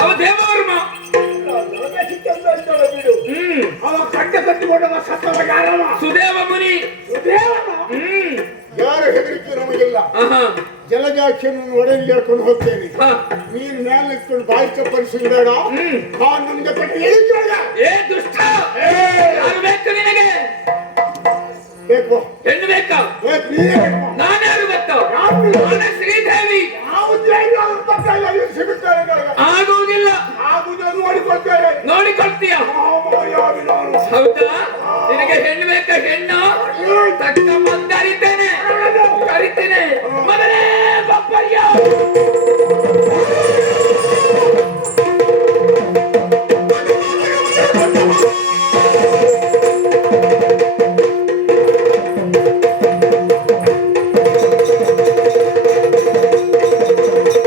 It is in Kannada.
ಅವ ದೇವವರ್ಮ ನನಗೆ ಕಟ್ಟಿಕೊಂಡವ ಸತ್ತವ ಯಾರವ? ಸುದೇವ ಮುನಿ. ಸುದೇವನ? ಹ್ಮ್. ಯಾರು ಹೆದರಿಕೆ ನಮಗಿಲ್ಲ. ಜಲಜಾಕ್ಷಿಯನ್ನು ಒಡೆಯಲ್ಲಿ ಹೇಳ್ಕೊಂಡು ಹೋಗ್ತೇನೆ. ಹಾ. ನೀನ್ ಮೇಲೆ ಇಟ್ಕೊಂಡು ಬಾಯಿ ಚಪ್ಪರಿಸಿ ಬೇಡ. ಆ ನಮ್ಗೆ ಕಟ್ಟಿ. ಏ ದುಷ್ಟ. ಏ, ಯಾರು ಬೇಕು ನಿನಗೆ? ಬೇಕು. ಹೆಣ್ಣು ಬೇಕಾ? ಬೇಕು ನೀನೇ ಬೇಕು. ಗೊತ್ತು? ಯಾರು? ನಾನು ಶ್ರೀದೇವಿ. ಯಾವ ಉದ್ಯೋಗ ಸಿಗುತ್ತಾರೆ ನಿನಗೆ ಹೆಣ್ಣು ಬೇಕ ಹೆಣ್ಣು. ತಕ್ಕ ಕರಿತೇನೆ ಕರಿತೇನೆ. ಮೊದಲೇ ಬಪ್ಪಯ್ಯ.